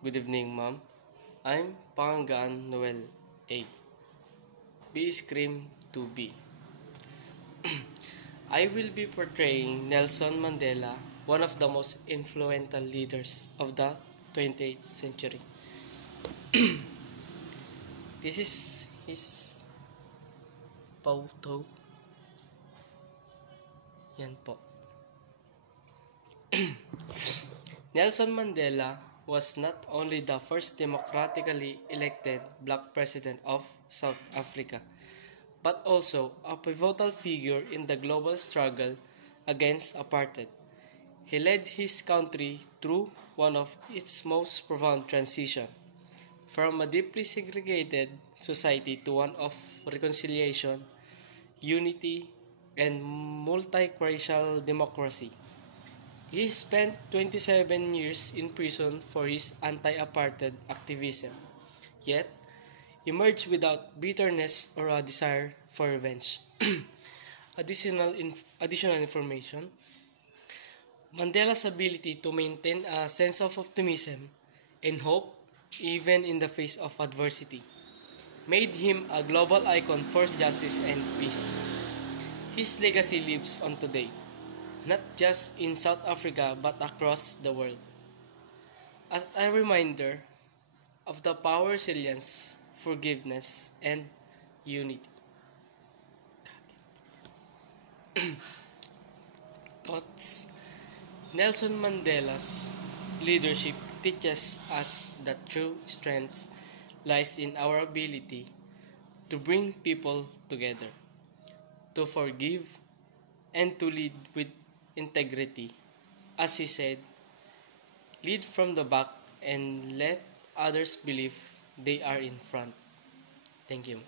Good evening, ma'am. I'm Pangan Noel A. B Scream 2B. I will be portraying Nelson Mandela, one of the most influential leaders of the 20th century. This is his photo. Yan po. Nelson Mandela was not only the first democratically elected black president of South Africa, but also a pivotal figure in the global struggle against apartheid. He led his country through one of its most profound transitions, from a deeply segregated society to one of reconciliation, unity, and multiracial democracy. He spent 27 years in prison for his anti-apartheid activism, yet emerged without bitterness or a desire for revenge. Additional information: Mandela's ability to maintain a sense of optimism and hope even in the face of adversity made him a global icon for justice and peace. His legacy lives on today, not just in South Africa but across the world, as a reminder of the power, resilience, forgiveness, and unity. Thoughts: Nelson Mandela's leadership teaches us that true strength lies in our ability to bring people together, to forgive, and to lead with integrity. As he said, lead from the back and let others believe they are in front. Thank you.